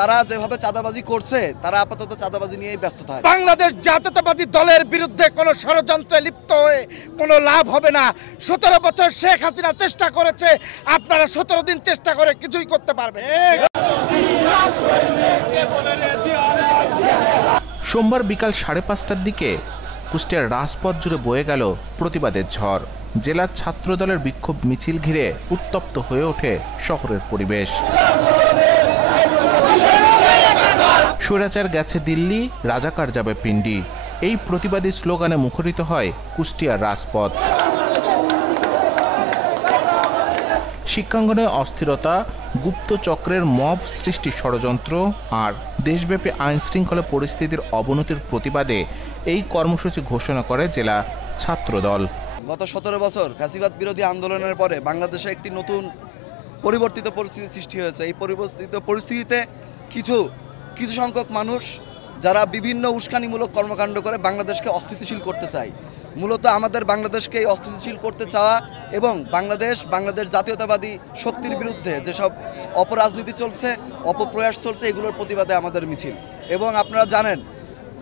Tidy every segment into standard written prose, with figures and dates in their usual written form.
তারা যেভাবে চাঁদাবাজি করছে তারা আপাতত চাঁদাবাজি নিয়েই ব্যস্ত থাকে। বাংলাদেশ জাতীয়তাবাদী দলের বিরুদ্ধে কোনো ষড়যন্ত্রে লিপ্ত হয়ে কোনো লাভ হবে না। 17 বছর শেখ হাসিনা চেষ্টা করেছে, আপনারা 17 দিন চেষ্টা করে কিছুই করতে পারবেন। সোমবার বিকাল 5:30টার দিকে কুষ্টিয়ার রাজপথ জুড়ে বয়ে গেল প্রতিবাদের ঝড়। জেলার ছাত্র দলের বিক্ষোভ মিছিল ঘিরে উত্তপ্ত হয়ে ওঠে শহরের পরিবেশ। স্বৈরাচার গেছে দিল্লি, রাজাকার যাবে পিন্ডি, এই প্রতিবাদী স্লোগানে মুখরিত হয় কুষ্টিয়ার রাজপথ। শিক্ষাঙ্গনে অস্থিরতা, গুপ্তচক্রের মব সৃষ্টি ষড়যন্ত্র আর দেশব্যাপী আইন শৃঙ্খলা পরিস্থিতির অবনতির প্রতিবাদে এই কর্মসূচি ঘোষণা করে জেলা ছাত্রদল। গত 17 বছর ফ্যাসিবাদ বিরোধী আন্দোলনের পরে বাংলাদেশে একটি নতুন পরিবর্তিত পরিস্থিতি সৃষ্টি হয়েছে। এই পরিবর্তিত পরিস্থিতিতে কিছু সংখ্যক মানুষ যারা বিভিন্ন উস্কানিমূলক কর্মকাণ্ড করে বাংলাদেশকে অস্থিতিশীল করতে চায়। মূলত আমাদের বাংলাদেশকে অস্থিতিশীল করতে চাওয়া এবং বাংলাদেশ জাতীয়তাবাদী শক্তির বিরুদ্ধে যেসব অপরাজনীতি চলছে, অপপ্রয়াস চলছে, এগুলোর প্রতিবাদে আমাদের মিছিল। এবং আপনারা জানেন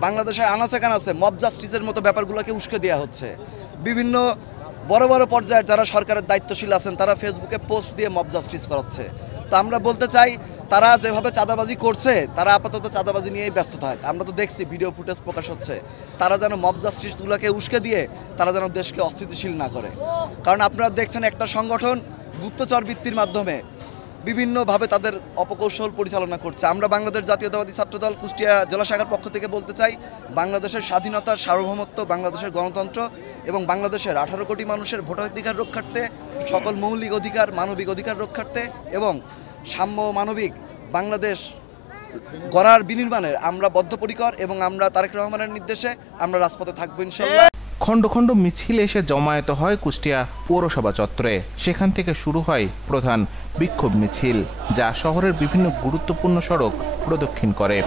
বাংলাদেশের আনাচে কানাচে মব জাস্টিসের মতো ব্যাপারগুলোকে উস্কে দেওয়া হচ্ছে। বিভিন্ন বড় বড় পর্যায়ের যারা সরকারের দায়িত্বশীল আছেন তারা ফেসবুকে পোস্ট দিয়ে মব জাস্টিস করাচ্ছে। তো আমরা বলতে চাই তারা যেভাবে চাঁদাবাজি করছে তারা আপাতত চাঁদাবাজি নিয়েই ব্যস্ত থাকে। আমরা তো দেখছি ভিডিও ফুটেজ প্রকাশ হচ্ছে, তারা যেন মব জাস্টিসগুলোকে উস্কে দিয়ে তারা যেন দেশকে অস্থিতিশীল না করে। কারণ আপনারা দেখছেন একটা সংগঠন গুপ্তচর বৃত্তির মাধ্যমে বিভিন্নভাবে তাদের অপকৌশল পরিচালনা করছে। আমরা বাংলাদেশ জাতীয়তাবাদী ছাত্রদল কুষ্টিয়া জেলা শাখার পক্ষ থেকে বলতে চাই বাংলাদেশের স্বাধীনতা, সার্বভৌমত্ব, বাংলাদেশের গণতন্ত্র এবং বাংলাদেশের 18 কোটি মানুষের ভোটাধিকার রক্ষার্থে, সকল মৌলিক অধিকার, মানবিক অধিকার রক্ষার্থে এবং সাম্য মানবিক বাংলাদেশ গড়ার বিনির্মাণের আমরা বদ্ধপরিকর এবং আমরা তারেক রহমানের নির্দেশে আমরা রাজপথে থাকবো ইনশাআল্লাহ। খণ্ড খণ্ড মিছিল এসে জমায়েত হয় কুষ্টিয়া পৌরসভা চত্বরে। সেখান থেকে শুরু হয় প্রধান বিক্ষোভ মিছিল, যা শহরের বিভিন্ন গুরুত্বপূর্ণ সড়ক প্রদক্ষিণ করে।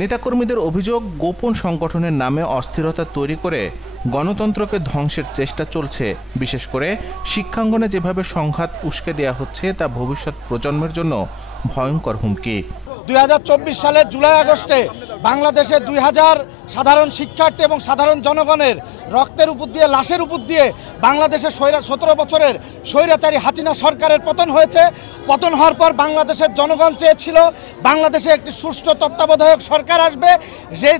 নেতাকর্মীদের অভিযোগ, গোপন সংগঠনের নামে অস্থিরতা তৈরি করে গণতন্ত্রকে ধ্বংসের চেষ্টা চলছে। বিশেষ করে শিক্ষাঙ্গনে যেভাবে সংঘাত উস্কে দেওয়া হচ্ছে তা ভবিষ্যৎ প্রজন্মের জন্য ভয়ঙ্কর হুমকি। 2024 সালের জুলাই আগস্টে বাংলাদেশে 2000 সাধারণ শিক্ষার্থী এবং সাধারণ জনগণের রক্তের উপর দিয়ে, লাশের উপর দিয়ে বাংলাদেশের 17 বছরের স্বৈরাচারী হাসিনা সরকারের পতন হয়েছে। পতন হওয়ার পর বাংলাদেশের জনগণ চেয়েছিল বাংলাদেশে একটি সুষ্ঠু তত্ত্বাবধায়ক সরকার আসবে,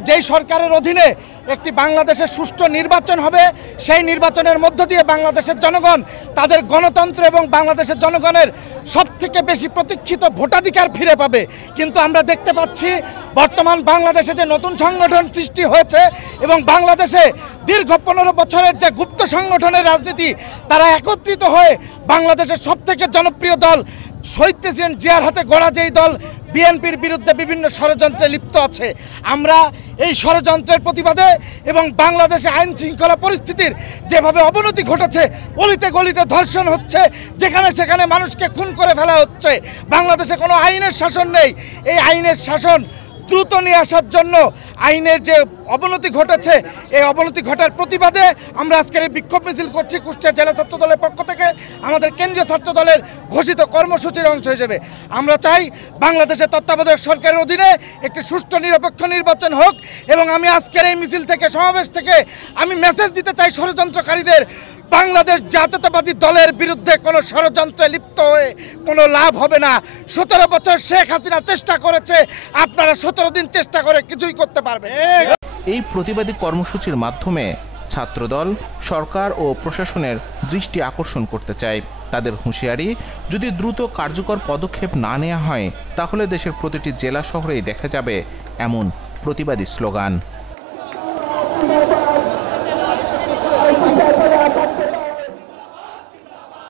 যেই সরকারের অধীনে একটি বাংলাদেশের সুষ্ঠু নির্বাচন হবে। সেই নির্বাচনের মধ্য দিয়ে বাংলাদেশের জনগণ তাদের গণতন্ত্র এবং বাংলাদেশের জনগণের সবথেকে বেশি প্রতীক্ষিত ভোটাধিকার ফিরে পাবে। কিন্তু আমরা দেখতে পাচ্ছি বর্তমান বাংলাদেশে যে নতুন সংগঠন সৃষ্টি হয়েছে এবং বাংলাদেশে দীর্ঘ 15 বছরের যে গুপ্ত সংগঠনের রাজনীতি, তারা একত্রিত হয়ে বাংলাদেশের সবথেকে জনপ্রিয় দল শহীদ প্রেসিডেন্ট জিয়ার হাতে গড়া যেই দল বিএনপির বিরুদ্ধে বিভিন্ন ষড়যন্ত্রে লিপ্ত আছে। আমরা এই ষড়যন্ত্রের প্রতিবাদে এবং বাংলাদেশে আইন শৃঙ্খলা পরিস্থিতির যেভাবে অবনতি ঘটেছে, অলিতে গলিতে ধর্ষণ হচ্ছে, যেখানে সেখানে মানুষকে খুন করে ফেলা হচ্ছে, বাংলাদেশে কোনো আইনের শাসন নেই। এই আইনের শাসন দ্রুত নিয়ে আসার জন্য আইনের যে অবনতি ঘটেছে, এই অবনতি ঘটার প্রতিবাদে আমরা আজকের এই বিক্ষোভ মিছিল করছি কুষ্টিয়া জেলা ছাত্র দলের পক্ষ থেকে। আমাদের কেন্দ্রীয় ছাত্র দলের ঘোষিত কর্মসূচির অংশ হিসেবে আমরা চাই বাংলাদেশের তত্ত্বাবধায়ক সরকারের অধীনে একটি সুষ্ঠু নিরপেক্ষ নির্বাচন হোক। এবং আমি আজকের এই মিছিল থেকে, সমাবেশ থেকে আমি মেসেজ দিতে চাই ষড়যন্ত্রকারীদের, বাংলাদেশ জাতীয়তাবাদী দলের বিরুদ্ধে কোনো ষড়যন্ত্রে লিপ্ত হয়ে কোনো লাভ হবে না। 17 বছর শেখ হাসিনা চেষ্টা করেছে, আপনারা 17 দিন চেষ্টা করে কিছুই করতে পারবেন। এই প্রতিবাদী কর্মসূচির মাধ্যমে ছাত্রদল সরকার ও প্রশাসনের দৃষ্টি আকর্ষণ করতে চায়। তাদের হুঁশিয়ারি, যদি দ্রুত কার্যকর পদক্ষেপ না নেওয়া হয় তাহলে দেশের প্রতিটি জেলা শহরেই দেখা যাবে এমন প্রতিবাদী স্লোগান।